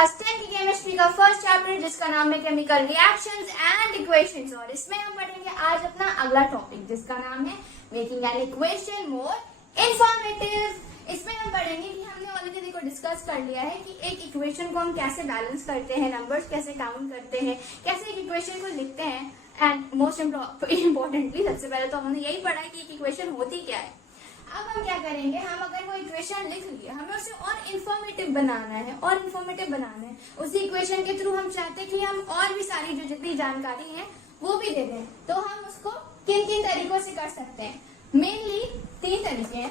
Class 10 की chemistry का first chapter जिसका नाम है केमिकल रिएक्शंस एंड इक्वेशंस। और इसमें हम पढ़ेंगे आज अपना अगला टॉपिक जिसका नाम है making an equation more informative. इसमें हम पढ़ेंगे कि हमने ऑलरेडी देखो डिस्कस कर लिया है कि एक इक्वेशन को हम कैसे बैलेंस करते हैं, नंबर्स कैसे काउंट करते हैं, कैसे एक इक्वेशन को लिखते हैं। एंड मोस्ट इम्पोर्टेंटली सबसे पहले तो हमने यही पढ़ा है कि एक इक्वेशन होती क्या है। अब हम क्या करेंगे, हम अगर वो इक्वेशन लिख लिए, हमें उसे और इन्फॉर्मेटिव बनाना है और इन्फॉर्मेटिव बनाना है। उसी इक्वेशन के थ्रू हम चाहते हैं कि हम और भी सारी जो जितनी जानकारी है वो भी दे दें। तो हम उसको किन किन तरीकों से कर सकते हैं? मेनली 3 तरीके हैं।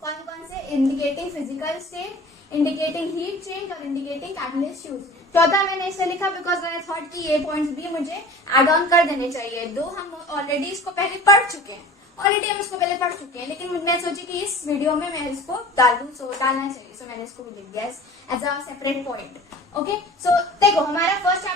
कौन कौन से? Indicating physical state, indicating heat change और इंडिकेटिंग कैटलिस्ट यूज। चौथा मैंने इसे लिखा बिकॉज मैंने थॉट कि ये पॉइंट्स भी मुझे एड ऑन कर देने चाहिए। 2 हम ऑलरेडी इसको पहले पढ़ चुके हैं, लेकिन मैं सोची कि इस वीडियो में मैं इसको डाल दूं, सो डालना चाहिए, सो मैंने इसको भी लिख दिया as a separate point. Okay, so देखो हमारा फर्स्ट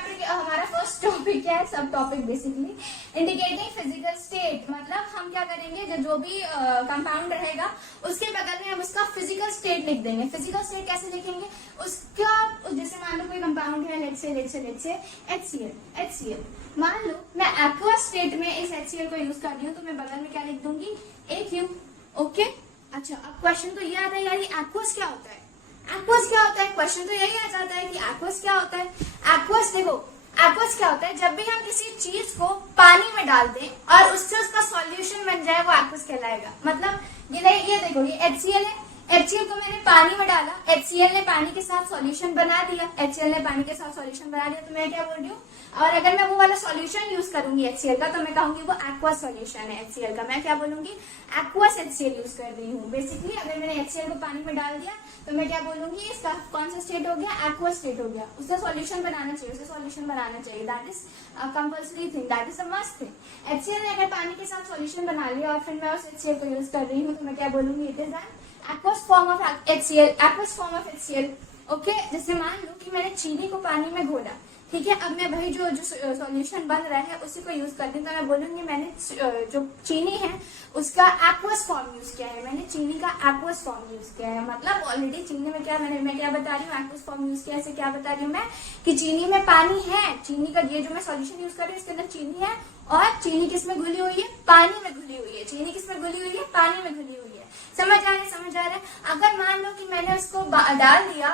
टॉपिक क्या है? सब topic basically indicating physical state. मतलब हम क्या करेंगे, जो भी कंपाउंड रहेगा उसके बगल में हम उसका फिजिकल स्टेट लिख देंगे। फिजिकल स्टेट कैसे लिखेंगे? उसका जैसे मान लो कोई कंपाउंड है, लेट्स से HCl। मान लो मैं एक्वस स्टेट में इस HCl को यूज कर रही हूँ, तो मैं बगल में क्या लिख दूंगी? AQ। ओके, अच्छा अब क्वेश्चन तो ये आता है यार, एक्वस क्या होता है? क्वेश्चन तो यही आ जाता है कि एक्वस क्या होता है। एक्वस देखो, एक्वस क्या होता है? जब भी हम किसी चीज को पानी में डाल दें और उससे उसका सॉल्यूशन बन जाए, वो एक्वस कहलाएगा। मतलब ये देखो, ये HCl है, HCl को मैंने पानी में डाला, HCl ने पानी के साथ सॉल्यूशन बना दिया, तो मैं क्या बोल रही हूँ? और अगर मैं वो वाला सॉल्यूशन यूज करूंगी HCl का, तो मैं कहूंगी वो एक्वस सॉल्यूशन है HCl का। मैं क्या बोलूंगी? एक्वस HCl यूज कर रही हूँ। बेसिकली अगर मैंने HCl को पानी में डाल दिया, तो मैं क्या बोलूंगी? इसका कौन सा स्टेट हो गया? एक्वस स्टेट हो गया। उसका सॉल्यूशन बनाना चाहिए, that is compulsory thing, that is a must thing. HCl ने अगर पानी के साथ सॉल्यूशन बना लिया और फिर मैं उस HCl को यूज कर रही हूँ, तो मैं क्या बोलूंगी? It is an aqueous form of HCl। Okay, जैसे मान लो कि मैंने चीनी को पानी में घोला, ठीक है। अब मैं वही जो सॉल्यूशन बन रहा है उसी को यूज करती हूँ, तो मैं बोलूंगी मैंने जो चीनी है उसका एक्वस फॉर्म यूज किया है, मतलब ऑलरेडी चीनी में क्या मैं क्या बता रही हूँ? एक्वस फॉर्म यूज किया। ऐसे क्या बता रही हूँ मैं कि चीनी में पानी है, चीनी का ये जो मैं सॉल्यूशन यूज कर रही हूँ इसके अंदर चीनी है, और चीनी किस में घुली हुई है? पानी में घुली हुई है। चीनी किस में घुली हुई है? पानी में घुली हुई है। समझ आ रहा है? अगर मान लो कि मैंने उसको डाल दिया,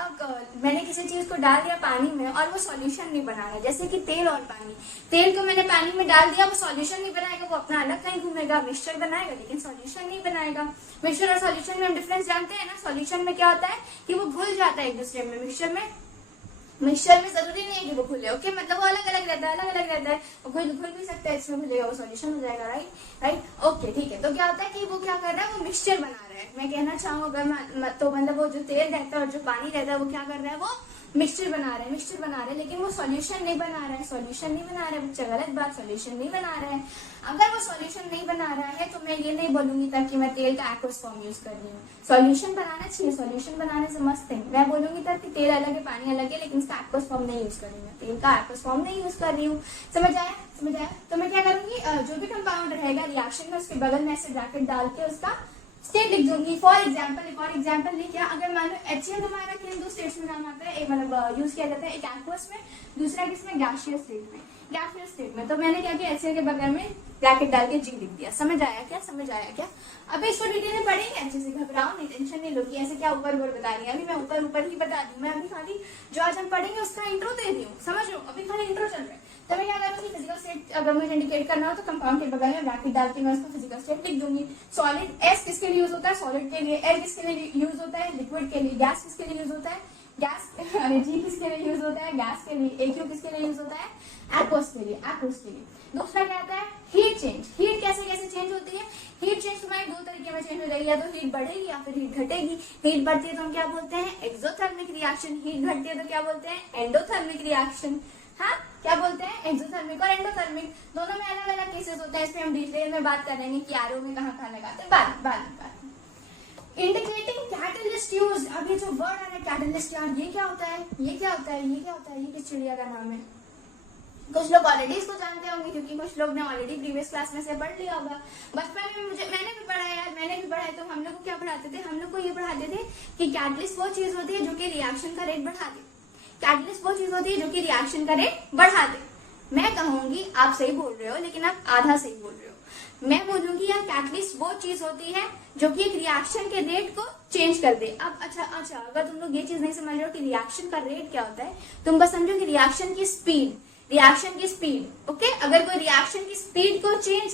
मैंने किसी चीज को डाल दिया पानी में और वो सॉल्यूशन नहीं बना रहा, जैसे कि तेल और पानी। तेल को मैंने पानी में डाल दिया, वो सॉल्यूशन नहीं बनाएगा, वो अपना अलग कहीं घूमेगा, मिक्सचर बनाएगा लेकिन सॉल्यूशन नहीं बनाएगा। मिक्सचर और सॉल्यूशन में हम डिफरेंस जानते हैं ना। सॉल्यूशन में क्या होता है कि वो घुल जाता है एक दूसरे में। मिक्सचर में जरूरी नहीं है कि वो घुले। ओके, मतलब वो अलग अलग रहता है। वो घुल भी सकता है, इसमें घुलेगा, वो सॉल्यूशन हो जाएगा। राइट। ओके, ठीक है। तो क्या होता है कि वो क्या कर रहा है? वो मिक्सचर बना रहा है। मैं कहना चाहूँ अगर तो मतलब वो जो तेल रहता है और जो पानी रहता है वो क्या कर रहा है? वो मिक्सचर बना रहे हैं, लेकिन वो सॉल्यूशन नहीं बना रहा है। बच्चा, गलत बात, सॉल्यूशन नहीं बना रहा है। अगर वो सॉल्यूशन नहीं बना रहा है तो मैं ये नहीं बोलूंगी तब कि मैं तेल का एक्वस फॉर्म यूज कर रही हूँ। सॉल्यूशन बनाना चाहिए, सॉल्यूशन बनाने से मस्त है। मैं बोलूंगी तब कि तेल अलग है, पानी अलग है, लेकिन इसका एक्वस फॉर्म नहीं यूज कर रही हूँ, तेल का एक्वस फॉर्म नहीं यूज कर रही हूँ। समझ आया? तो मैं क्या करूंगी? जो भी कंपाउंड रहेगा रिएक्शन में, उसके बगल में ऐसे ब्रैकेट डाल के उसका स्टेट लिख दूंगी। फॉर एग्जाम्पल लिख क्या? अगर मान लो HCl हमारा किन 2 स्टेट्स में काम आता है, एक मतलब यूज किया जाता है, एक एक्वस में, दूसरा किसमें? गैसियस स्टेट में। तो मैंने क्या किया? HCl के बगल में ब्रैकेट डाल के G लिख दिया। समझ आया क्या? अभी इसको डिटेल में पढ़ेंगे अच्छे से, घबराओ नहीं, टेंशन नहीं लो कि ऐसे क्या ऊपर बता रही है। अभी मैं ऊपर ही बता दी हूँ। मैं अभी खाली जो आज हम पढ़ेंगे उसका इंट्रो दे रही हूँ, समझ लो, अभी खाली इंट्रो चल रहा है। तो मैं क्या करूंगी? फिजिकल स्टेट अगर मुझे इंडिकेट करना हो तो कंपाउंड के बगल में ब्रैकेट डाल के मैं उसको फिजिकल स्टेट लिख दूंगी। सॉलिड S किसके लिए यूज होता है? सॉलिड के लिए। L किसके लिए यूज होता है? लिक्विड के लिए। गैस किसके लिए यूज होता है? G किसके लिए यूज होता है? गैस के लिए। AQ किसके लिए यूज होता है? एक्वस के लिए। दूसरा क्या आता है? Heat change. हीट कैसे चेंज होती है? हीट चेंज तुम्हारे 2 तरीके में चेंज हो जाएगी, या तो हीट बढ़ेगी या फिर हीट घटेगी। हीट बढ़ती है तो हम क्या बोलते हैं? Exothermic reaction. हीट घटती है तो क्या बोलते हैं? Endothermic reaction. हाँ, क्या बोलते हैं? एक्सोथर्मिक और एंडोथर्मिक दोनों में अलग अलग केसेस होते हैं। इस पे हम डिटेल में बात करेंगे कि आरओ में कहाँ लगाते हैं, बाद। Indicating catalyst use. अब ये जो वर्ड है ना कैटलिस्ट, यार ये क्या होता है? ये किस चिड़िया का नाम है? कुछ लोग ऑलरेडी इसको जानते होंगे क्योंकि कुछ लोग ने ऑलरेडी प्रीवियस क्लास में से पढ़ लिया होगा। बचपन में मैंने भी पढ़ा है। तो हम लोग को क्या पढ़ाते थे? हम लोग को ये पढ़ाते थे कि कैटलिस्ट वो चीज होती है जो कि रिएक्शन का रेट बढ़ा दे। कैटलिस्ट वो चीज होती है जो कि रिएक्शन का रेट बढ़ा दे। मैं कहूंगी आप सही बोल रहे हो, लेकिन आप आधा सही बोल रहे हो। मैं बोलूंगी यार कैटलिस्ट वो चीज होती है जो कि एक रिएक्शन के रेट को चेंज कर दे। अब अच्छा अगर तुम लोग ये चीज नहीं समझ रहे हो कि रिएक्शन का रेट क्या होता है, तुम बस समझो कि रिएक्शन की स्पीड, ओके। अगर कोई रिएक्शन की स्पीड को चेंज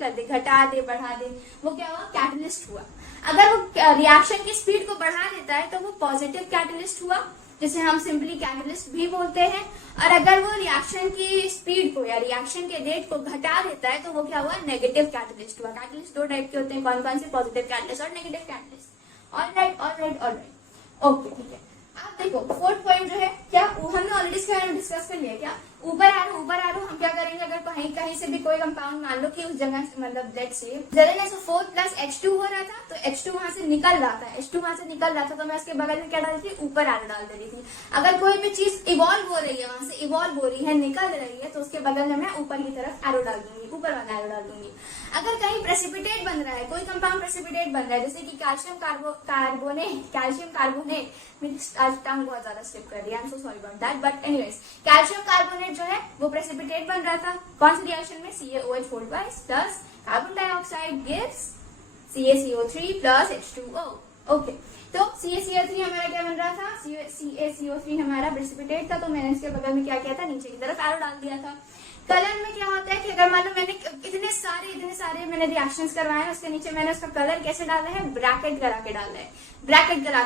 कर दे, घटा दे, बढ़ा दे, वो क्या हुआ? कैटलिस्ट हुआ। अगर वो रिएक्शन की स्पीड को बढ़ा देता है तो वो पॉजिटिव कैटलिस्ट हुआ, जिसे हम सिंपली कैटलिस्ट भी बोलते हैं। और अगर वो रिएक्शन की स्पीड को या रिएक्शन के रेट को घटा देता है तो वो क्या हुआ? नेगेटिव कैटलिस्ट हुआ। कैटलिस्ट दो टाइप के होते हैं, कौन कौन से? पॉजिटिव कैटलिस्ट और नेगेटिव कैटलिस्ट। ऑलराइट, ओके, ठीक है। आप देखो फोर्थ पॉइंट जो है क्या, हमने ऑलरेडी इसके बारे में डिस्कस कर लिया क्या? ऊपर एरो हम क्या करेंगे, अगर कहीं से भी कोई कंपाउंड मान लो कि उस जगह से, मतलब let's say ZnSO4 plus H2 हो रहा था, तो H2 वहां से निकल रहा था, तो मैं उसके बगल में क्या डाल रही थी? ऊपर एरो डाल दे रही थी। अगर कोई भी चीज इवॉल्व हो रही है, वहां से इवॉल्व हो रही है, निकल रही है, तो उसके बगल में मैं ऊपर की तरफ एरो डाल दूंगी, ऊपर वाला एरो डाल दूंगी। अगर कहीं प्रेसिपिटेट बन रहा है, कोई कंपाउंड प्रेसिपिटेट बन रहा है, जैसे कि कैल्शियम कार्बोनेट, मेरी आज टंग बहुत ज्यादा स्लिप कर रही है, I am so sorry about that, but anyways calcium carbonate जो है वो प्रेसिपिटेट बन रहा था। कौन सी रिएक्शन में? CaOH plus carbon dioxide gives CaCO3 plus H2O। Okay, तो CaCO3 हमारा क्या बन रहा था? CaCO3 हमारा प्रेसिपिटेट था, तो मैंने इसके बगल में क्या किया था? नीचे की तरफ एरो डाल दिया था। कलर में क्या होता है कि अगर मान लो मैंने इतने सारे मैंने रिएक्शंस करवाए हैं, उसके नीचे मैंने उसका कलर कैसे डाला है? ब्रैकेट लगा के डाला है, ब्रैकेट लगा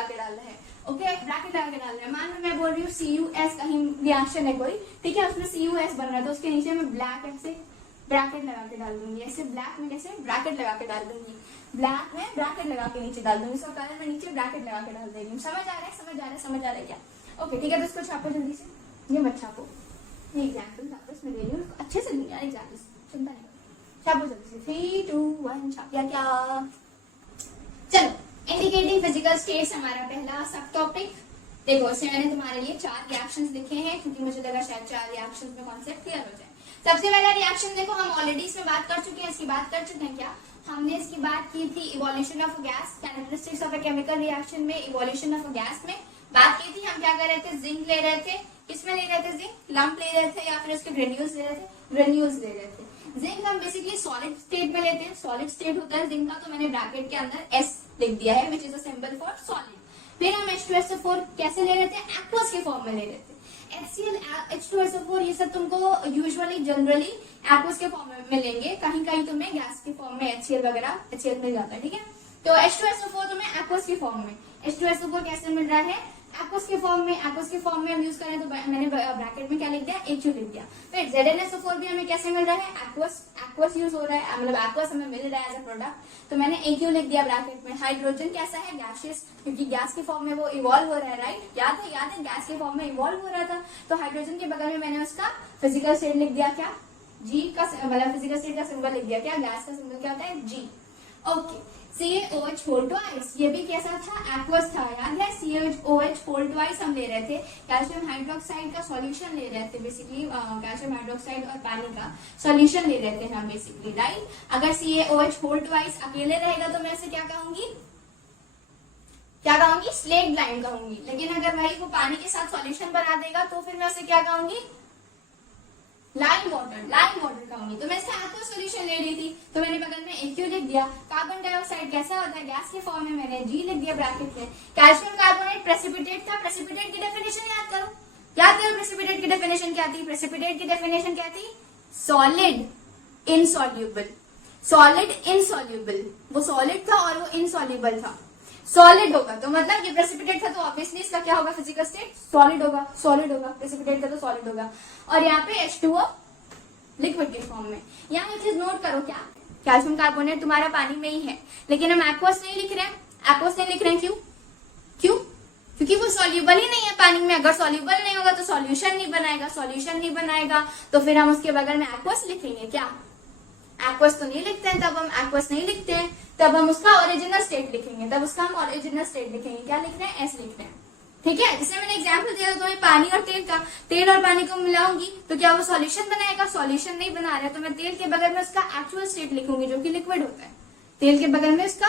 के डाला है, ओके, ब्रैकेट लगा के डाला है। मान लो मैं बोल रही हूँ CUS, कहीं रिएक्शन है कोई, ठीक है, उसमें CUS बन रहा है, तो उसके नीचे मैं ब्लैक ऐसे ब्रैकेट लगा के डाल दूंगी, ऐसे ब्लैक में कैसे ब्रैकेट लगा के डाल दूंगी, ब्लैक में ब्रैकेट लगा के नीचे डाल दूंगी, उसका कलर में नीचे ब्रैकेट लगा के डाल देंगी। समझ आ रहा है क्या? ओके, ठीक है, तो इसको छापो जल्दी से, ये मत छापो, ये एग्जाम्पल वापस मैं दे रही हूँ, अच्छे से दूंगी यार एग्जाम्पल, चिंता नहीं करो, छापो जल्दी से। 3, 2, 1 छाप दिया क्या? चलो, इंडिकेटिंग फिजिकल स्टेट्स हमारा पहला सब टॉपिक। देखो, इसमें मैंने तुम्हारे लिए 4 रिएक्शंस लिखे हैं, क्योंकि मुझे लगा शायद 4 रिएक्शंस में कॉन्सेप्ट क्लियर हो जाए। सबसे पहला रिएक्शन देखो, हम ऑलरेडी इसमें बात कर चुके हैं, क्या हमने इसकी बात की थी? Evolution of gas, characteristics of a chemical reaction में इवोल्यूशन ऑफ गैस में बात की थी। हम क्या कर रहे थे? जिंक ले रहे थे, किसमें ले रहे थे? जिंक लंप ले रहे थे, या फिर उसके ग्रेन्यूल्स ले रहे थे। जिंक हम बेसिकली सॉलिड स्टेट में लेते हैं, सॉलिड स्टेट होता है जिंक का, तो मैंने ब्रैकेट के अंदर S लिख दिया है, which is a symbol for solid. फिर हम H2SO4 कैसे ले रहे थे? एक्वस के फॉर्म में ले रहे थे। HCl, H2SO4 ये सब तुमको यूजुअली जनरली एक्वस के फॉर्म में मिलेंगे, कहीं तुम्हें गैस के फॉर्म में HCl वगैरह HCl मिल जाता है, ठीक है। तो H2SO4 तुम्हें एक्वस के फॉर्म में, H2SO4 कैसे मिल रहा है? एक्वस के फॉर्म में हम यूज करें, तो मैंने ब्रैकेट में क्या लिख दिया? AQ लिख दिया। फिर ZnSO4 भी हमें कैसे मिल रहा है? एक्वस यूज हो रहा है, मतलब एक्वस हमें मिल रहा है एज अ प्रोडक्ट, तो मैंने AQ लिख दिया ब्रैकेट में। हाइड्रोजन कैसा है? गैसियस, क्योंकि गैस के फॉर्म में वो इवॉल्व हो रहा है, राइट? याद है गैस के फॉर्म में इवॉल्व हो रहा था, तो हाइड्रोजन के बगल में मैंने उसका फिजिकल स्टेट लिख दिया, क्या? G का, मतलब फिजिकल स्टेट का सिंबल लिख दिया, क्या? गैस का सिंबल क्या होता है? G। ओके, CaOH ट्वाइस, ये भी कैसा था? एक्वस था, याद है? CaOH ट्वाइस हम ले रहे थे, कैल्शियम हाइड्रोक्साइड का सॉल्यूशन ले रहे थे, बेसिकली कैल्शियम हाइड्रोक्साइड और पानी का सॉल्यूशन ले रहे थे हम बेसिकली, राइट? अगर CaOH ट्वाइस अकेले रहेगा तो मैं इसे क्या कहूंगी? स्लेट लाइन कहूंगी। लेकिन अगर भाई वो पानी के साथ सॉल्यूशन बना देगा तो फिर मैं उसे क्या कहूंगी? लाइम वाटर कहूंगी। तो मैं इसका एक्वस सॉल्यूशन ले रही थी, तो मैंने बगल में AQ लिख दिया। कार्बन डाइऑक्साइड कैसा होता है? गैस के फॉर्म में, मैंने G लिख दिया ब्रैकेट में। कैल्शियम कार्बोनेट प्रेसिपिटेट था, प्रेसिपिटेट की डेफिनेशन याद करो प्रेसिपिटेट की डेफिनेशन क्या थी? प्रेसिपिटेट की डेफिनेशन क्या थी? Solid insoluble. वो सॉलिड था और वो इनसॉल्युबल था। सॉलिड होगा तो मतलब ये प्रेसिपिटेट था, तो ऑब्वियसली इसका क्या होगा? फिजिकल स्टेट सॉलिड होगा। प्रेसिपिटेट था तो सॉलिड होगा। और यहाँ पे H2O लिक्विड के फॉर्म में। यहाँ एक चीज नोट करो, क्या कैल्शियम कार्बोनेट तुम्हारा पानी में ही है, लेकिन हम एक्वस नहीं लिख रहे हैं। क्यों? क्योंकि वो सॉल्यूबल ही नहीं है पानी में। अगर सॉल्यूबल नहीं होगा तो सॉल्यूशन नहीं बनाएगा, तो फिर हम उसके बगल में एक्वस लिखेंगे, क्या? एक्वस तो नहीं लिखते हैं, तब हम उसका ओरिजिनल स्टेट लिखेंगे, क्या लिख रहे हैं? S लिख रहे हैं, ठीक है। जैसे मैंने एग्जाम्पल दिया तो मैं पानी और तेल और पानी को मिलाऊंगी तो क्या वो सॉल्यूशन बनाएगा? सॉल्यूशन नहीं बना रहा है, तो मैं तेल के बगल में उसका एक्चुअल स्टेट लिखूंगी जो कि लिक्विड होता है। तेल के बगल में उसका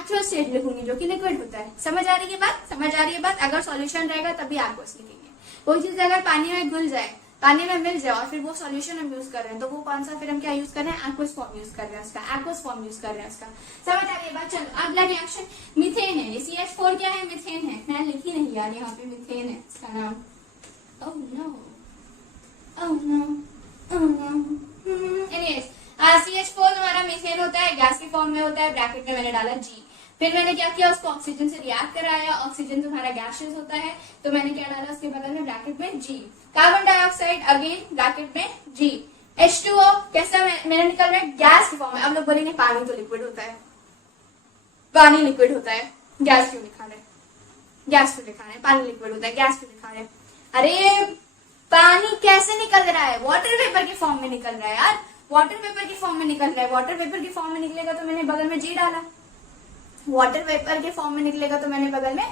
एक्चुअल स्टेट लिखूंगी जो कि लिक्विड होता है। समझ आ रही है बात? समझ आ रही है बात? अगर सॉल्यूशन रहेगा तभी एक्वस लिखेंगे। कोई चीज अगर पानी में घुल जाए, पानी में मिल जाए और फिर वो सॉल्यूशन हम यूज कर रहे हैं, तो वो कौन सा फिर हम क्या यूज कर रहे हैं? एक्वस फॉर्म यूज कर रहे हैं उसका, एक्वस फॉर्म यूज कर रहे हैं उसका। समझ आ रही है बात? चलो अगला रिएक्शन मीथेन है। ये CH4 क्या है? मीथेन है। मैं लिखी नहीं यार, यहाँ पे मीथेन है इसका नाम। Oh no, oh no, oh no. Anyways CH4 हमारा मीथेन होता है, गैस के फॉर्म में होता है। ब्रैकेट में मैंने डाला G। फिर मैंने क्या किया, उसको ऑक्सीजन से रिएक्ट कराया। ऑक्सीजन तुम्हारा गैसियस होता है, तो मैंने क्या डाला उसके बगल में ब्रैकेट में G। Carbon dioxide again bracket में G। H2O कैसा मेरा निकल रहा है? गैस की फॉर्म में। अब लोग बोलेंगे पानी तो लिक्विड होता है, पानी लिक्विड होता है, गैस क्यों लिखा रहे? गैस क्यों लिखा रहे? पानी लिक्विड होता है, गैस क्यों लिखा रहे? अरे पानी कैसे निकल रहा है? वाटर वेपर के फॉर्म में निकल रहा है यार, वाटर वेपर के फॉर्म में निकल रहा है। वाटर वेपर के फॉर्म में निकलेगा तो मैंने बगल में G डाला। वाटर वेपर के फॉर्म में निकलेगा तो मैंने बगल में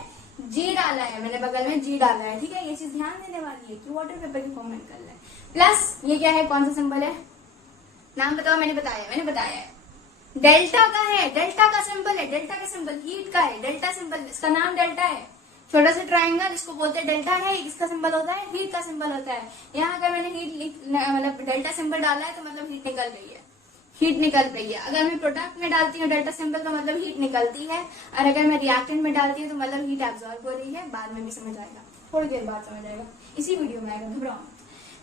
G डाला है, मैंने बगल में G डाला है। ठीक है, ये चीज ध्यान देने वाली है कि वाटर वेपर के फॉर्म में निकल रहा है। प्लस ये क्या है, कौन सा सिंबल है? नाम बताओ। मैंने बताया है डेल्टा का है। डेल्टा का सिंबल है, डेल्टा का सिंबल हीट का है। डेल्टा सिंबल, इसका नाम डेल्टा है। छोटा सा ट्रायंगल जिसको बोलते हैं डेल्टा है, इसका सिंबल होता है, हीट का सिंबल होता है। यहाँ अगर मैंने हीट मतलब डेल्टा सिंबल डाला है तो मतलब हीट निकल रही है, हीट निकल रही है। अगर मैं प्रोडक्ट में डालती हूँ डेल्टा सिंबल तो मतलब हीट निकलती है, और अगर मैं रिएक्टेंट में डालती हूँ तो मतलब हीट एब्जॉर्ब हो रही है। बाद में भी समझ आएगा, थोड़ी देर बाद समझ आएगा, इसी वीडियो में आएगा, घबराओ।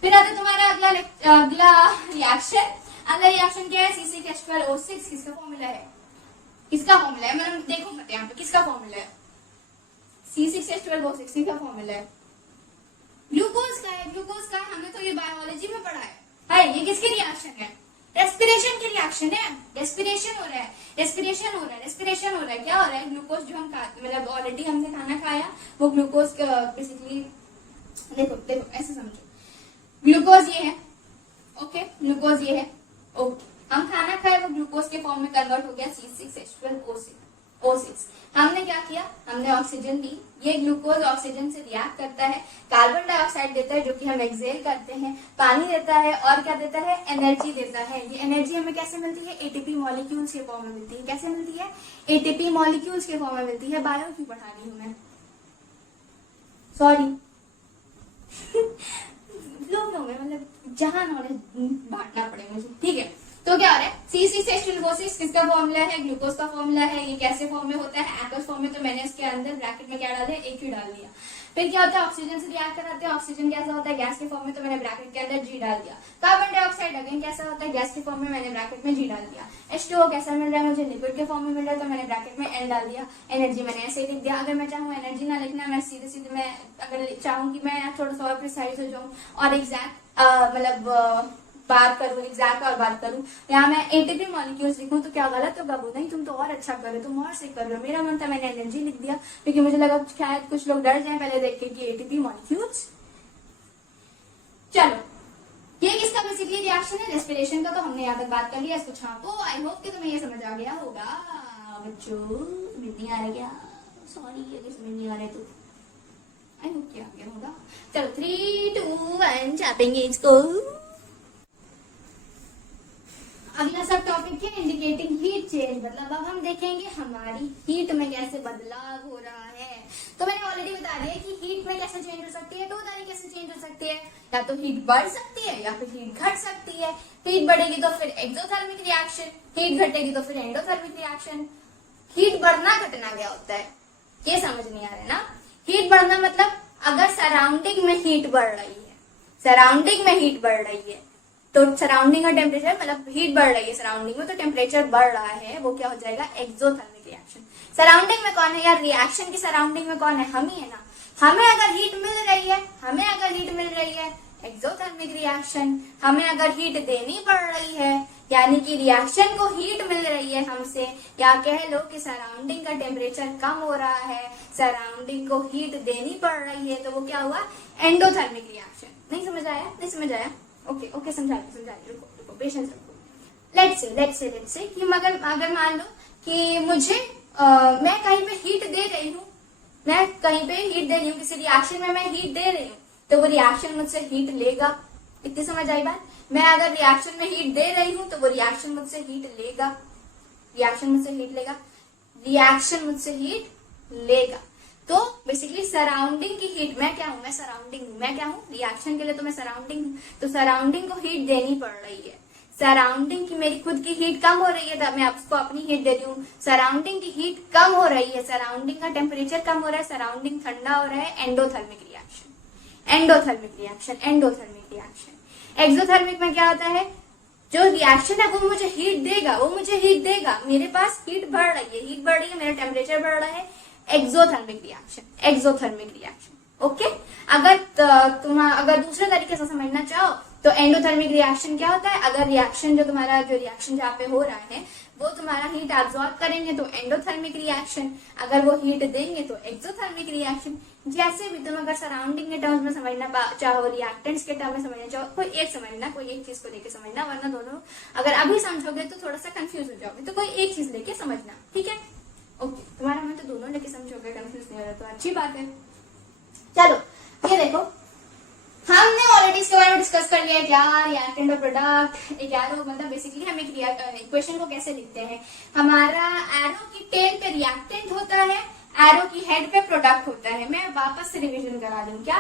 फिर आता है तुम्हारा अगला रिएक्शन। अगला रिएक्शन क्या है? C6H12O6। किसका फॉर्मूला है? किसका फॉर्मूला है? मतलब देखो मत यहाँ पे किसका फॉर्मूला है। C6H12O6 का फॉर्मूला है ग्लूकोज का है। ग्लूकोज का हमने तो ये बायोलॉजी में पढ़ा है। ये किसकी रिएक्शन है? रेस्पिरेशन की रिएक्शन है। रेस्पिरेशन हो रहा है, रेस्पिरेशन हो रहा है, रेस्पिरेशन हो रहा है। क्या हो रहा है? ग्लूकोज जो हम मतलब ऑलरेडी हमने खाना खाया, वो ग्लूकोज बेसिकली देखो देखो ऐसे समझो, ग्लूकोज ये है, ओके, ग्लूकोज ये है, ओके, हम खाना खाए वो ग्लूकोज के फॉर्म में कन्वर्ट हो गया C6H12O6। हमने क्या किया? हमने ऑक्सीजन ली, ये ग्लूकोज ऑक्सीजन से रिएक्ट करता है, कार्बन डाइऑक्साइड देता है जो कि हम एक्सहेल करते हैं, पानी देता है, और क्या देता है? एनर्जी देता है। ये एनर्जी हमें कैसे मिलती है? एटीपी मॉलिक्यूल्स के फॉर्म में मिलती है। कैसे मिलती है? एटीपी मॉलिक्यूल्स के फॉर्म में मिलती है। बायो क्यों पढ़ा रही हूँ मैं, सॉरी। में मतलब जहां नॉलेज बांटना पड़े मुझे, ठीक है। तो क्या हो रहा है? C6H12O6 किसका फॉर्मूला है? ग्लूकोज का फॉर्मूला है। ये कैसे फॉर्म में होता है? एक्वस फॉर्म में। तो मैंने इसके अंदर ब्रैकेट में क्या डाल दिया? एक ही डाल दिया। फिर क्या होता है? ऑक्सीजन से रिएक्ट कराते हैं। ऑक्सीजन कैसा होता है? गैस के फॉर्म में, तो मैंने ब्रैकेट के अंदर G डाल दिया। कार्बन डाइऑक्साइड अगेन कैसा होता है? गैस के फॉर्म में, मैंने ब्रैकेट में G डाल दिया। H2O कैसा मिल रहा है मुझे? लिक्विड के फॉर्म में मिल रहा है, तो मैंने ब्रैकेट में N डाल दिया। एनर्जी मैंने ऐसे ही लिख दिया। अगर मैं चाहूँ एनर्जी ना लिखना, मैं सीधे सीधे मैं अगर चाहूँ कि मैं थोड़ा सा और प्रिसाइज हो जाऊँ और एग्जैक्ट मतलब बात करूँ, एग्जैक्ट और बात करूँ, यहाँ मैं एटीपी मॉलिक्यूल्स लिखूं तो क्या गलत होगा? वो नहीं, तुम तो और अच्छा कर रहे हो, तुम और से कर रहे हो। मेरा मन था मैंने एनर्जी लिख दिया क्योंकि मुझे लगा शायद कुछ लोग डर जाएं पहले देख के कि एटीपी मॉलिक्यूल्स। चलो, ये किसका बेसिकली रिएक्शन है? रेस्पिरेशन का। तो हमने यहाँ तक बात कर लिया, इसको छापो। आई होप कि तुम्हें ये समझ आ गया होगा बच्चों। समझ नहीं आ रहा क्या? सॉरी अगर समझ नहीं आ रहा तो आई होप कि आ गया होगा। चलो 3, 2, 1 छापेंगे इसको। अगला सब टॉपिक है इंडिकेटिंग हीट चेंज। मतलब अब हम देखेंगे हमारी हीट में कैसे बदलाव हो रहा है। तो मैंने ऑलरेडी बता दिया कि हीट में कैसे चेंज हो सकती है। 2 तरीके से चेंज हो सकती है, या तो हीट बढ़ सकती है या फिर हीट घट सकती है। हीट बढ़ेगी तो फिर एक्सोथर्मिक रिएक्शन, हीट घटेगी तो फिर एंडोथर्मिक रिएक्शन। हीट बढ़ना घटना क्या होता है ये समझ नहीं आ रहा है ना। हीट बढ़ना मतलब अगर सराउंडिंग में हीट बढ़ रही है, सराउंडिंग में हीट बढ़ रही है, तो सराउंडिंग का टेम्परेचर मतलब हीट बढ़ रही है सराउंडिंग में, तो टेम्परेचर बढ़ रहा है, वो क्या हो जाएगा? Exothermic reaction. सराउंडिंग में कौन है यार? रिएक्शन की सराउंडिंग में कौन है? हम ही है ना। हमें अगर हीट मिल रही है, हमें अगर हीट मिल रही है, एक्सोथर्मिक रिएक्शन। हमें अगर हीट देनी पड़ रही है, यानी कि रिएक्शन को हीट मिल रही है हमसे, या कह लो कि सराउंडिंग का टेम्परेचर कम हो रहा है, सराउंडिंग को हीट देनी पड़ रही है, तो वो क्या हुआ? Endothermic reaction. नहीं समझ आया? नहीं समझ आया? ओके ओके, समझा रुको पेशेंस रखो। लेट्स से कि अगर मान लो कि मुझे मैं कहीं पे हीट दे रही हूँ, मैं कहीं पे हीट दे रही हूँ, किसी रिएक्शन में मैं हीट दे रही हूँ, तो वो रिएक्शन मुझसे हीट लेगा। इतनी समझ आई बात? मैं अगर रिएक्शन में हीट दे रही हूँ तो वो रिएक्शन मुझसे हीट लेगा, रिएक्शन मुझसे हीट लेगा। रिएक्शन मुझसे हीट लेगा। तो बेसिकली सराउंडिंग की हीट, मैं क्या हूं, मैं सराउंडिंग हूं, मैं क्या हूं, रिएक्शन के लिए तो मैं सराउंडिंग हूं, तो सराउंडिंग को हीट देनी पड़ रही है। सराउंडिंग की मेरी खुद की हीट कम हो रही है, तब मैं उसको अपनी हीट दे रही हूँ। सराउंडिंग की हीट कम हो रही है, सराउंडिंग का टेम्परेचर कम हो रहा है, सराउंडिंग ठंडा हो रहा है, endothermic reaction, endothermic reaction, endothermic reaction. Exothermic में क्या होता है, जो रिएक्शन है वो मुझे हीट देगा, वो मुझे हीट देगा, मेरे पास हीट बढ़ रही है, हीट बढ़ रही है, मेरा टेम्परेचर बढ़ रहा है, exothermic reaction, exothermic reaction. Okay, अगर दूसरे तरीके से समझना चाहो तो एंडोथर्मिक रिएक्शन क्या होता है, अगर रिएक्शन जो रिएक्शन जहाँ पे हो रहा है वो तुम्हारा हीट एब्जॉर्ब करेंगे तो एंडोथर्मिक रिएक्शन, अगर वो हीट देंगे तो एक्सोथर्मिक रिएक्शन। जैसे भी तुम अगर सराउंडिंग के टर्म्स में समझना चाहो, रिएक्टेंट्स के टर्म में समझना चाहो, कोई एक समझना, कोई एक चीज को लेके समझना, वरना दोनों अगर अभी समझोगे तो थोड़ा सा कंफ्यूज हो जाओगे, तो कोई एक चीज लेके समझना, ठीक है। ओके, तुम्हारा मन तो दोनों लेके समझोगे, कंफ्यूज नहीं हो रहा तो अच्छी बात है। चलो ये देखो, हमने ऑलरेडी इसके बारे में डिस्कस कर लिया है क्या, रिएक्टेंट और प्रोडक्ट। एक एरो मतलब बेसिकली हम एक इक्वेशन को कैसे लिखते हैं, हमारा एरो की टेल पे रिएक्टेंट होता है, एरो की हेड पे प्रोडक्ट होता है। मैं वापस से रिवीजन करा दूं क्या,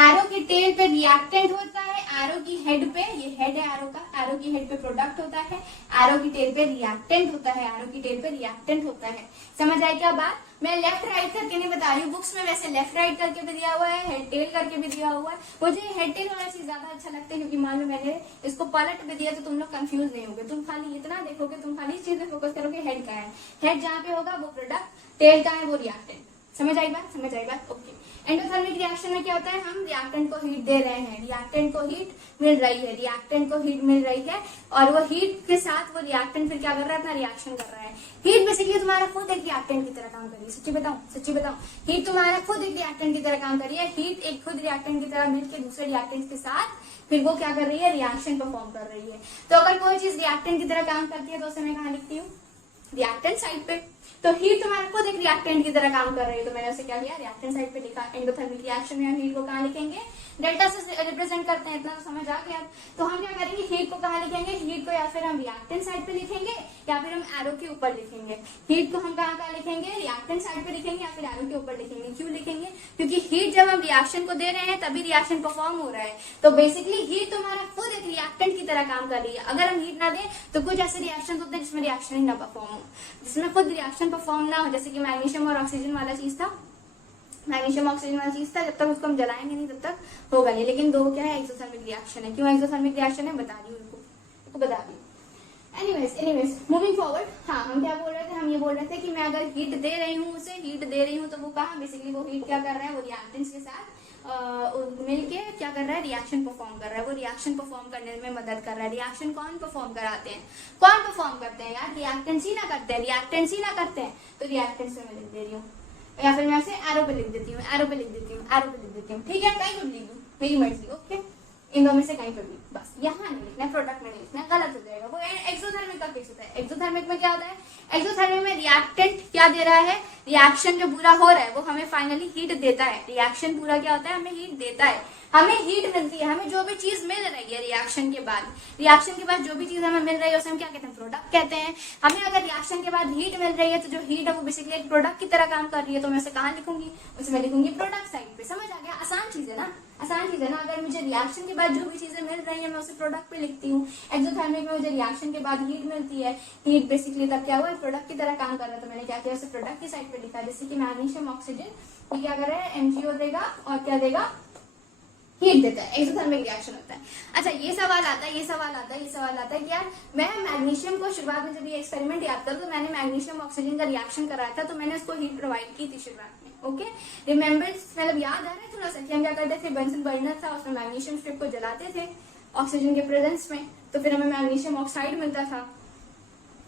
एरो की टेल पे रिएक्टेंट होता है, एरो की हेड पे, ये हेड है एरो का, एरो की हेड पे प्रोडक्ट होता है, एरो की टेल पे रिएक्टेंट होता है, एरो की टेल पे रिएक्टेंट होता है। समझ आई क्या बात। मैं लेफ्ट राइट करके नहीं बता रही हूँ, बुक्स में वैसे लेफ्ट राइट करके भी दिया हुआ है, हेड टेल करके भी दिया हुआ है। मुझे हेड टेल वाला चीज ज्यादा अच्छा लगता है, क्योंकि मान लो मैंने इसको पलट भी दिया तो तुम लोग कंफ्यूज नहीं होगे, तुम खाली इतना देखोगे, तुम खाली इस चीज में फोकस करोगे, हेड का है, हेड जहाँ पे होगा वो प्रोडक्ट, टेल का है वो रिएक्टेंट। समझ आई बात, समझ आई बात। ओके, एंडोथर्मिक रिएक्शन में क्या होता है, हम रिएक्टेंट को हीट दे रहे हैं, रिएक्टेंट को हीट मिल रही है, रिएक्टेंट को हीट मिल रही है, और वो हीट के साथ वो रिएक्टेंट फिर क्या कर रहा है, अपना रिएक्शन कर रहा है। हीट बेसिकली तुम्हारा खुद एक रिएक्टेंट की तरह काम कर रही है, सच्ची बताऊं, सच्ची बताऊं, हीट तुम्हारा खुद एक रिएक्टेंट की तरह काम कर रही है। हीट एक खुद रिएक्टेंट की तरह मिलकर दूसरे रिएक्टेंट के साथ फिर वो क्या कर रही है, रिएक्शन परफॉर्म कर रही है। तो अगर कोई चीज रिएक्टेंट की तरह काम करती है तो उसे मैं कहाँ लिखती हूँ, रिएक्टेंट साइड पे। तो हीट तुम्हारा खुद एक रिएक्टेंट की तरह काम कर रही है, तो मैंने उसे क्या किया, रिएक्टेंट साइड पे लिखा। एंडोथर्मिक रिएक्शन में हम हीट को कहाँ लिखेंगे, डेल्टा से रिप्रेजेंट करते हैं, इतना तो समझ आ गया। तो हम क्या करेंगे, हीट को कहाँ लिखेंगे, हीट को या फिर हम रिएक्टेंट साइड पे लिखेंगे या फिर हम एरो के ऊपर लिखेंगे। हीट को हम कहाँ लिखेंगे, रिएक्टेंट साइड पे लिखेंगे या फिर एरो के ऊपर लिखेंगे। क्यों लिखेंगे, क्योंकि हीट जब हम रिएक्शन को दे रहे हैं तभी रिएक्शन परफॉर्म हो रहा है। तो बेसिकली हीट तुम्हारा खुद एक रिएक्टेंट की तरह काम कर रही है। अगर हम हीट ना दें तो कुछ ऐसे रिएक्शन होते हैं जिसमें रिएक्शन ही ना परफॉर्म हो, जिसमें खुद रिएक्शन परफॉर्म ना हो, जैसे कि मैग्नीशियम और ऑक्सीजन वाला चीज था, मैग्नीशियम ऑक्सीजन वाला चीज था, जब तक उसको हम जलाएंगे नहीं तब तक होगा नहीं। लेकिन दो क्या है, एक्सोथर्मिक रिएक्शन है। क्यों एक्सोथर्मिक रिएक्शन है बता दी उनको बता दी। एनीवेज मूविंग फॉरवर्ड, हाँ हम क्या बोल रहे थे, हम ये बोल रहे थे कि मैं अगर हीट दे रही हूँ, उसे हीट दे रही हूँ, तो वो कहा बेसिकली वो हीट क्या कर रहा है, वो रिएक्टेंट्स के साथ मिलके क्या कर रहा है, रिएक्शन परफॉर्म कर रहा है। वो रिएक्शन परफॉर्म करने में मदद कर रहा है। रिएक्शन कौन परफॉर्म कराते हैं, कौन परफॉर्म करते हैं यार, रिएक्टेंट्स ही ना करते हैं, रिएक्टेंट्स ही ना करते हैं। तो रिएक्टेंट्स में मैं लिख दे रही हूँ, या फिर मैं उसे एरो पे लिख देती हूँ, एरो पे लिख देती हूँ, एरो पे लिख देती हूँ, ठीक है, कहीं पर लिख दूँ, मेरी मर्जी। ओके, इन दो में से कहीं पर भी, बस यहाँ नहीं लिखना, प्रोडक्ट में नहीं लिखना, गलत हो जाएगा। वो एक्सोथर्मिक का केस होता है। एक्सोथर्मिक में क्या होता है, एक्सोथर्मिक में रिएक्टेंट क्या दे रहा है, रिएक्शन जो पूरा हो रहा है वो हमें फाइनली हीट देता है। रिएक्शन पूरा क्या होता है, हमें हीट देता है, हमें हीट मिलती है। हमें जो भी चीज मिल रही है रिएक्शन के बाद जो भी चीज हमें मिल रही है उसे हम क्या कहते हैं, प्रोडक्ट कहते हैं। हमें अगर रिएक्शन के बाद हीट मिल रही है तो जो हीट है वो बेसिकली एक प्रोडक्ट की तरह काम कर रही है, तो मैं उसे कहाँ लिखूंगी, उसे मैं लिखूंगी प्रोडक्ट साइड पे। समझ आ गया, आसान चीज है ना, आसान चीज है ना। अगर मुझे रिएक्शन के बाद जो भी चीजें मिल रही है मैं उसे प्रोडक्ट पे लिखती हूँ। एक्सोथर्मिक में मुझे रिएक्शन के बाद हीट मिलती है, हीट बेसिकली तब क्या हुआ, प्रोडक्ट की तरह काम कर रहा है, तो मैंने क्या किया, उसे प्रोडक्ट की साइड पे लिखा। जैसे कि मैग्नीशियम ऑक्सीजन ये क्या कर रहा है, एमजीओ देगा और क्या देगा, हीट देता है, एक्सोथर्मिक रिएक्शन होता है। अच्छा ये सवाल आता है कि यार मैं मैग्नीशियम को शुरुआत में जब ये एक्सपेरिमेंट याद करूँ तो मैंने मैग्नीशियम ऑक्सीजन का रिएक्शन कराया था, तो मैंने उसको हीट प्रोवाइड की थी शुरुआत में। ओके, रिमेम्बर, मतलब याद आ रहा है थोड़ा सा कि हम क्या करते थे, बेंजीन बर्नर था, उसमें मैग्नीशियम स्ट्रिप को जलाते थे ऑक्सीजन के प्रेजेंस में, तो फिर हमें मैग्नीशियम ऑक्साइड मिलता था।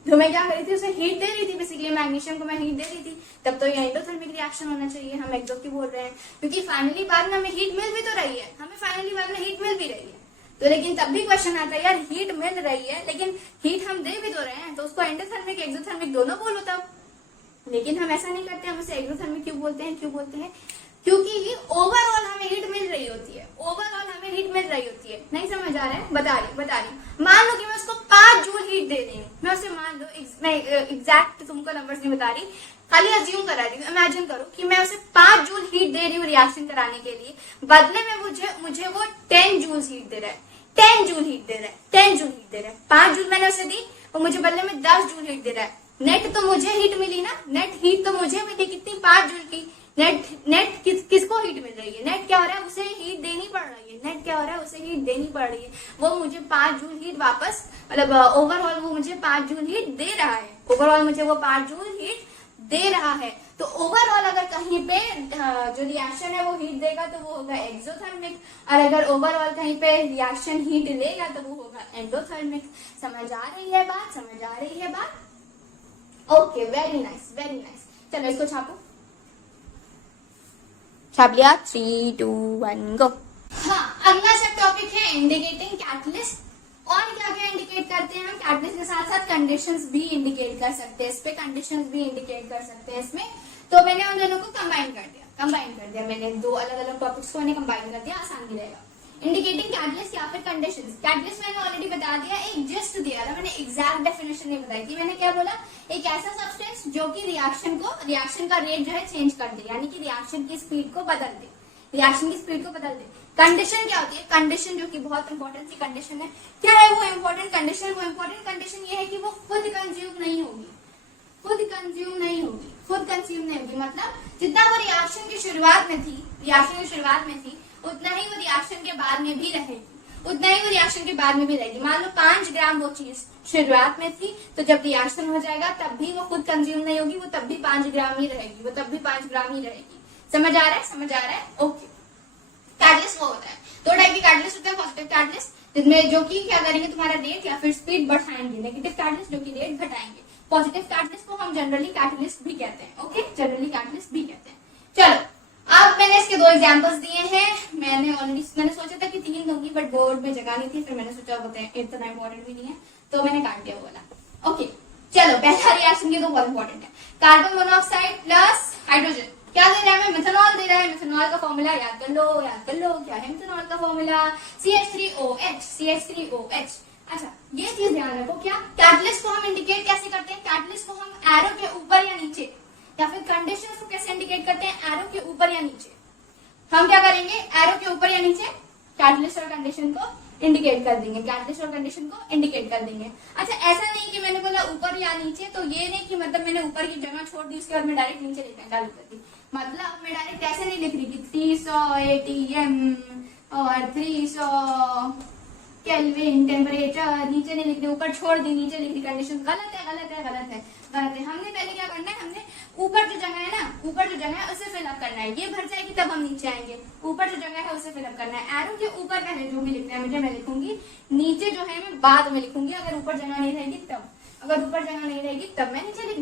तो मैं क्या कर रही थी, उसे हीट दे रही थी, बेसिकली मैग्नीशियम को मैं हीट दे रही थी। तब तो ये एंडोथर्मिक रिएक्शन होना चाहिए, हम एक्सो की बोल रहे हैं, क्योंकि फाइनली बाद में हमें हीट मिल भी तो रही है, हमें फाइनली बाद में हीट मिल भी रही है। तो लेकिन तब भी क्वेश्चन आता है यार हीट मिल रही है लेकिन हीट हम दे भी तो रहे हैं, तो उसको एंडोथर्मिक एक्सोथर्मिक दोनों बोलो तब। लेकिन हम ऐसा नहीं करते, हम उसे एक्सोथर्मिक क्यों बोलते हैं, क्योंकि ओवरऑल हम हमें हीट मिल रही होती है, ओवरऑल हमें हीट मिल रही होती है। नहीं समझ आ रहा है? बता रही। मान लो कि मैं उसको 5 जूल हीट दे रही हूँ, मैं उसे मान लो, मैं एग्जैक्ट तुमको नंबर्स नहीं बता रही, खाली अज्यूम करा रही हूँ। इमेजिन करो कि मैं उसे 5 जूल हीट दे रही हूँ रिएक्शन कराने के लिए, बदले में मुझे वो 10 जूल हीट दे रहा है, 10 जूल हीट दे रहा है, 10 जूल हीट दे रहा है। 5 जूल मैंने उसे दी और मुझे बदले में 10 जूल हीट दे रहा है। नेट तो मुझे हीट मिली ना, नेट हीट तो मुझे मिली कितनी, 5 जूल की। नेट किसको हीट मिल रही है? नेट क्या हो रहा है, उसे हीट देनी पड़ रही है। नेट क्या हो रहा है, उसे हीट देनी पड़ रही है। वो मुझे 5 जूल हीट वापस, मतलब ओवरऑल वो मुझे 5 जूल हीट दे रहा है, ओवरऑल मुझे वो 5 जूल हीट दे रहा है। तो ओवरऑल अगर कहीं पे जो रिएक्शन है वो हीट देगा तो वो होगा एक्सोथर्मिक, और अगर ओवरऑल कहीं पे रिएक्शन हीट लेगा तो वो होगा एंडोथर्मिक। समझ आ रही है बात? समझ आ रही है बात? Okay, very nice, very nice. चलो इसको छापो, छाप लिया। 3, 2, 1 गो। हाँ, अगला सब टॉपिक है इंडिकेटिंग कैटलिस्ट। और क्या क्या इंडिकेट करते हैं हम कैटलिस्ट के साथ साथ कंडीशंस भी इंडिकेट कर सकते हैं, इस पे कंडीशंस भी इंडिकेट कर सकते हैं इसमें। तो मैंने उन दोनों को कंबाइन कर दिया मैंने दो अलग अलग टॉपिक्स को मैंने कंबाइन कर दिया, आसान भी रहेगा। इंडिकेटिंग कैटलिस्ट या फिर कंडीशंस। कैटलिस्ट मैंने ऑलरेडी बता दिया, एक जस्ट दिया था मैंने, एग्जैक्ट डेफिनेशन नहीं बताई थी। मैंने क्या बोला, एक ऐसा सब्सटेंस जो कि रिएक्शन का रेट जो है चेंज कर दे, यानी कि रिएक्शन की स्पीड को बदल दे, रिएक्शन की स्पीड को बदल दे। कंडीशन क्या होती है? कंडीशन जो कि बहुत इंपॉर्टेंट सी कंडीशन है। क्या है वो इंपॉर्टेंट कंडीशन? वो इंपॉर्टेंट कंडीशन ये है कि वो खुद कंज्यूम नहीं होगी, खुद कंज्यूम नहीं होगी। मतलब जितना वो रिएक्शन की शुरुआत में थी, उतना ही वो रिएक्शन के बाद में भी रहेगी, मान लो 5 ग्राम वो चीज शुरुआत में थी, तो जब रिएक्शन हो जाएगा तब भी वो खुद कंज्यूम नहीं होगी, वो तब भी 5 ग्राम ही रहेगी, समझ आ रहा है? ओके। कैटलिस्ट वो होता है, 2 टाइप की कैटलिस्ट होते हैं। पॉजिटिव कैटलिस्ट जिसमें जो कि क्या करेंगे, तुम्हारा रेट या फिर स्पीड बढ़ाएंगे। नेगेटिव कैटलिस्ट जो कि रेट घटाएंगे। पॉजिटिव कैटलिस्ट को हम जनरली कैटलिस्ट भी कहते हैं। ओके, जनरली कैटलिस्ट भी कहते हैं। चलो, अब मैंने इसके 2 एग्जांपल्स दिए हैं। मैंने सोचा था कि 3 दूंगी, बट बोर्ड में जगह नहीं थी, फिर मैंने सोचा इतना इंपॉर्टेंट भी नहीं है, तो मैंने काट दिया वो वाला। ओके, चलो, पहला रिएक्शन ये तो बहुत इंपॉर्टेंट है। कार्बन मोनोऑक्साइड प्लस हाइड्रोजन क्या दे रहा है हमें? मेथनॉल दे रहा है। मेथनॉल का फॉर्मूला याद कर लो, क्या है मेथनॉल का फॉर्मूला? CH3OH। अच्छा, ये चीज ध्यान रखो, क्या कैटलिस्ट को हम इंडिकेट कैसे करते हैं? कैटलिस्ट को हम एरो के ऊपर या नीचे, या फिर कंडीशंस को कैसे इंडिकेट करते हैं? एरो के ऊपर या नीचे। हम क्या करेंगे? एरो के ऊपर या नीचे कैटलिस्ट और कंडीशन को इंडिकेट कर देंगे। अच्छा, ऐसा नहीं कि मैंने बोला ऊपर या नीचे, तो ये नहीं कि मतलब मैंने ऊपर की जगह छोड़ दी, उसके बाद मैं डायरेक्ट नीचे लिखना चालू कर दी। मतलब मैं डायरेक्ट ऐसे नहीं लिख रही कि 300 ATM और 300 केल्विन टेम्परेचर, नीचे नहीं लिख रही, ऊपर छोड़ दी, नीचे लिख रही। कंडीशन गलत है। हमने पहले क्या करना है, हमने ऊपर जो जगह है उसे फिलअप करना है। ये भर जाएगी तब हम नीचे आएंगे। ऊपर जो जगह है उसे फिलअप करना है। एरो के ऊपर का है जो भी लिखना है मुझे, मैं लिखूंगी। नीचे जो है मैं बाद में लिखूंगी, अगर ऊपर जगह नहीं रहेगी तब। तब मैं नीचे लिख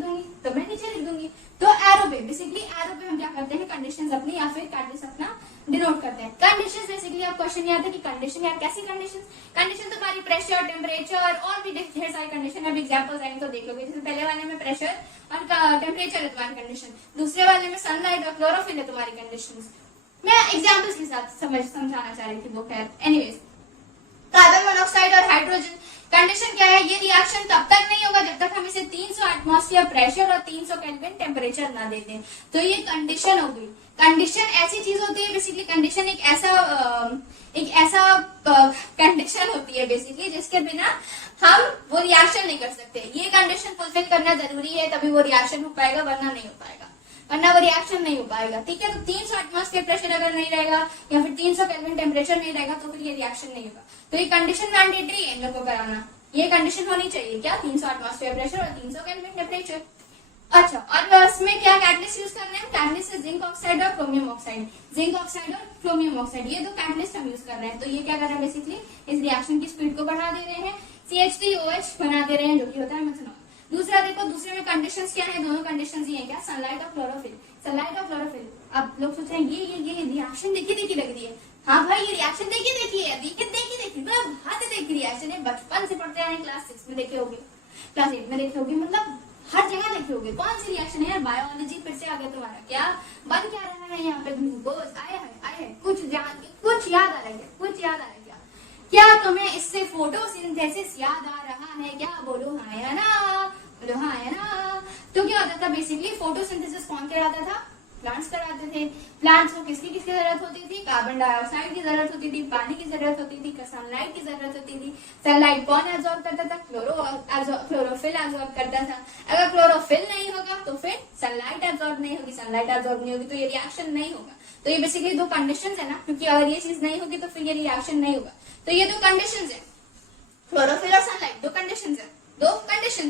दूंगी। तो एरो पे हम क्या करते हैं, कंडीशंस अपनी या फिर कैटलिस्ट अपना डिनोट करते हैं। कंडीशंस बेसिकली आप क्वेश्चन याद है कि कंडीशन या कैसी कंडीशन तुम्हारी प्रेशर, टेम्परेचर और भी ढेर सारी कंडीशन। अब एग्जांपल्स आएंगे तो देखोगे। जैसे पहले वाले में प्रेशर और टेम्परेचर है तुम्हारी कंडीशन, दूसरे वाले में सनलाइट और क्लोरोफिल है तुम्हारी कंडीशन। मैं एग्जाम्पल्स के साथ समझाना चाह रही थी वो, खैर एनीवेज। कार्बन मोनोऑक्साइड और हाइड्रोजन कंडीशन क्या है? ये रिएक्शन तब तक नहीं होगा जब तक हम इसे 300 एटमॉस्फेयर प्रेशर और 300 केल्विन टेम्परेचर ना दे दें। तो ये कंडीशन हो गई। कंडीशन ऐसी चीज होती है बेसिकली, कंडीशन एक ऐसा कंडीशन होती है बेसिकली जिसके बिना हम वो रिएक्शन नहीं कर सकते। ये कंडीशन फुलफिल करना जरूरी है, तभी वो रिएक्शन हो पाएगा, वरना वो रिएक्शन नहीं हो पाएगा। ठीक है, तो 300 एटमॉस्फेयर प्रेशर अगर नहीं रहेगा या फिर 300 केल्विन टेम्परेचर नहीं रहेगा तो फिर ये रिएक्शन नहीं होगा। तो ये कंडीशन मैंडेटरी है इन लोगों को कराना। ये कंडीशन होनी चाहिए, क्या? 300 एटमॉस्फेयर प्रेशर और 300 केल्विन टेम्परेचर। अच्छा, और इसमें क्या कैटलिस्ट यूज करना है? कैटलिस्ट है जिंक ऑक्साइड और क्रोमियम ऑक्साइड। ये दो कैटलिस्ट हम यूज कर रहे हैं। तो ये क्या कर रहे हैं बेसिकली, इस रिएक्शन की स्पीड को बढ़ा दे रहे हैं। CH3OH बना दे रहे हैं, जो कि होता है मेथनॉल। दूसरा देखो, दूसरे में कंडीशंस क्या है? दोनों कंडीशंस ये है, क्या? सनलाइट और क्लोरोफिल। अब लोग सोच रहे हैं ये रिएक्शन देखी लग रही है। हाँ भाई, ये रिएक्शन देखी मतलब हाथ देखी रिएक्शन है। बचपन से पढ़ते हैं, क्लास 6 में देखे होगे, क्लास 8 में देखे होगे, मतलब हर जगह देखे होगे। कौन सी रिएक्शन है? बायोलॉजी फिर से आ गया तुम्हारा। क्या बन क्या रहा है यहाँ पे? ग्लूकोज आया है। कुछ याद आ रहा है क्या तुम्हें इससे फोटोसिंथेसिस याद आ रहा है क्या? बोलो हाँ या ना, बोलो हाँ या ना। तो क्या होता था बेसिकली, फोटोसिंथेसिस कौन कराता था? प्लांट्स कराते थे। प्लांट्स को किसकी किसकी जरूरत होती थी? कार्बन डाइऑक्साइड की जरूरत होती थी, पानी की जरूरत होती थी, सनलाइट की जरूरत होती थी। सनलाइट कौन एब्जॉर्ब करता था? क्लोरोफिल एब्जॉर्ब करता था। अगर क्लोरोफिल नहीं होगा तो फिर सनलाइट एब्जॉर्ब नहीं होगी, सनलाइट एब्जॉर्ब नहीं होगी तो ये रिएक्शन नहीं होगा। तो ये बेसिकली दो कंडीशंस है ना, क्योंकि अगर ये चीज नहीं होगी तो फिर ये रिएक्शन नहीं होगा। तो ये दो कंडीशंस है, क्लोरोफिल और सनलाइट, दो कंडीशंस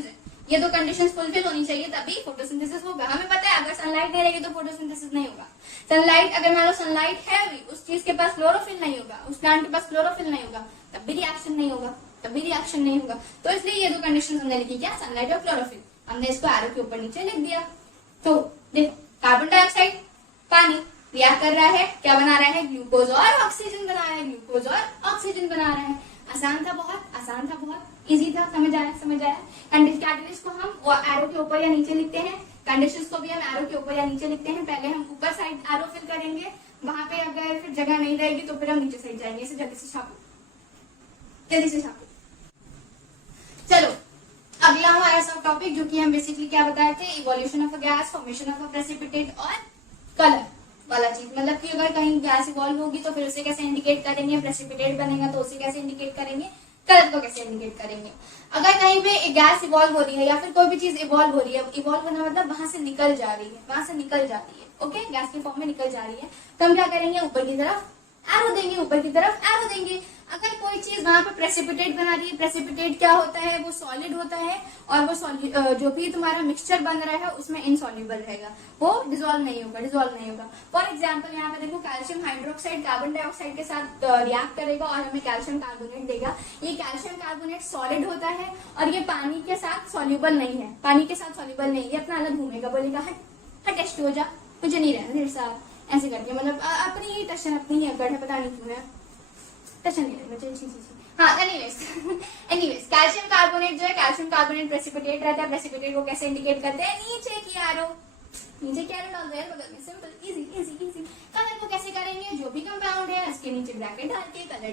है। ये दो कंडीशंस फुलफिल होनी चाहिए तभी फोटोसिंथेसिस होगा। हमें पता है अगर सनलाइट नहीं रहेगी तो फोटोसिंथेसिस नहीं होगा। सनलाइट अगर मान लो सनलाइट है भी, उस चीज के पास क्लोरोफिल नहीं होगा, उस प्लांट के पास क्लोरोफिल नहीं होगा, तब भी रिएक्शन नहीं होगा। तो इसलिए ये दो कंडीशन हमने लिखी, क्या? सनलाइट और क्लोरोफिल। हमने इसको एरो के ऊपर नीचे लिख दिया। तो देखो, कार्बन डाइऑक्साइड पानी रिएक्ट कर रहा है, क्या बना रहा है? ग्लूकोज और ऑक्सीजन बना रहा है, ग्लूकोज और ऑक्सीजन बना रहा है। आसान था बहुत, इजी था, समझ आया। कैटलिस्ट को हम एरो के ऊपर या नीचे लिखते हैं, कंडीशंस को भी हम एरो के ऊपर या नीचे लिखते हैं। पहले हम ऊपर साइड एरो फिल करेंगे, वहां पे अगर फिर जगह नहीं रहेगी तो फिर हम नीचे साइड जाएंगे। इसे जल्दी से छापो। चलो अगला हमारा सब टॉपिक, जो कि हम बेसिकली क्या बताए थे, evolution of a gas, formation of a precipitate और कलर वाला चीज। मतलब कि अगर कहीं गैस इवॉल्व होगी तो फिर उसे कैसे इंडिकेट करेंगे, प्रेसिपिटेट बनेगा तो उसे कैसे इंडिकेट करेंगे, कलर को कैसे इंडिकेट करेंगे। अगर कहीं पे एक गैस इवॉल्व हो रही है या फिर कोई भी चीज इवॉल्व हो रही है, इवॉल्व होना मतलब वहां से निकल जा रही है, ओके, गैस के फॉर्म में निकल जा रही है, तो हम क्या करेंगे? ऊपर की तरफ एरो देंगे। अगर कोई चीज वहां पे प्रेसिपिटेट बना रही है, प्रेसिपिटेट क्या होता है? वो सॉलिड होता है और वो जो भी तुम्हारा मिक्सचर बन रहा है उसमें इनसॉल्युबल रहेगा, वो डिसॉल्व नहीं होगा। फॉर एग्जाम्पल यहाँ पे देखो, कैल्शियम हाइड्रोक्साइड कार्बन डाइऑक्साइड के साथ रिएक्ट करेगा और हमें कैल्शियम कार्बोनेट देगा। ये कैल्शियम कार्बोनेट सॉलिड होता है और ये पानी के साथ सॉल्युबल नहीं है, ये अपना अलग घूमेगा, बोलेगा हट टेस्ट हो जा, मुझे नहीं रहना तेरे साथ, ऐसे करके। मतलब अपनी ही टशन, अपनी ही अकड़ है, पता नहीं क्यों है, टशन नहीं लगना। हाँ, एनीवेज कैल्शियम कार्बोनेट जो है, कैल्शियम कार्बोनेट प्रेसिपिटेट रहता है। प्रेसिपिटेट को कैसे इंडिकेट करते हैं? नीचे की एरो डाल दो यार बगल में, सिंपल, इजी। कलर को कैसे करेंगे? जो भी कंपाउंड है उसके नीचे ब्रैकेट डाल के कलर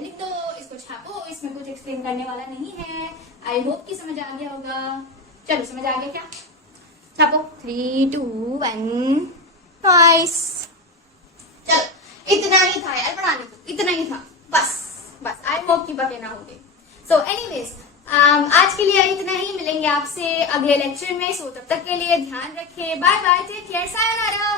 लिख दो, इसको छापो। इसमें कुछ एक्सप्लेन करने वाला नहीं है। आई होप कि समझ आ गया होगा। चलो, समझ आ गया क्या? छापो, 3, 2, 1, नाइस। चलो, इतना ही था यार पढ़ाने को, इतना ही था बस। आई होप कि बके ना होगे। सो एनीवेज, आज के लिए इतना ही। मिलेंगे आपसे अगले लेक्चर में। सो तब तक के लिए ध्यान रखें। Bye bye, take care, sayonara.